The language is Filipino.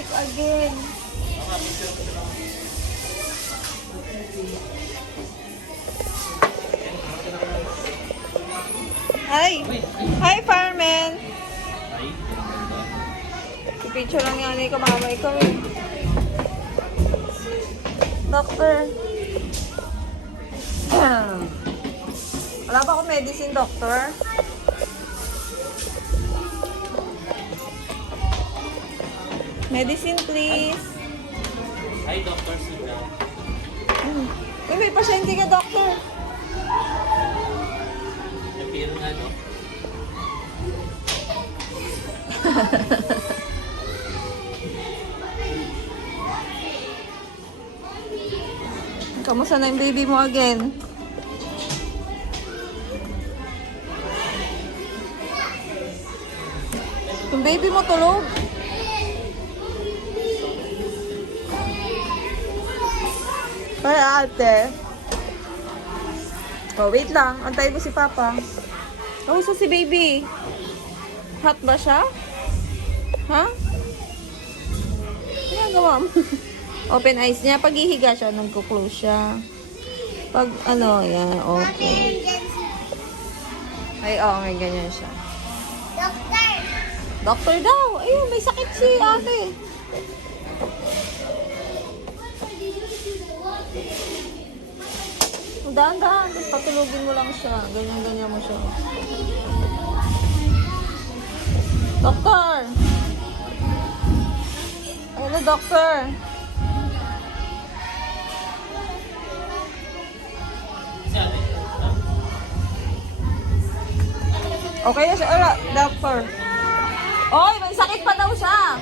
sick again. Hi! Hi, fireman! Picture lang yan eh, kamamay kami. Doctor. Wala ba akong medicine, doctor? Medicine, please. Hi, Dr. Sita. Uy, may pasyente ka, doctor. Napiro nga, no? Kamusta na yung baby mo again? Yung baby mo tulog? Ay, ate. Oh, wait lang. Antay mo si Papa. Kamusta si baby? Hot ba siya? Ha? Ginagawa mo. Open eyes niya. Pag ihiga siya, nagko-close siya. Pag ano, yan, okay. Ay, oo, may ganyan siya. Doktor! Doctor daw. Ayun, may sakit si ate. Dahan-dahan. Tapos patulogin mo lang siya. Ganyan-ganyan mo siya. Doctor! Ayun na, doctor. Si ate. Okay na siya. Ala, doctor. Oy, may sakit pa daw siya.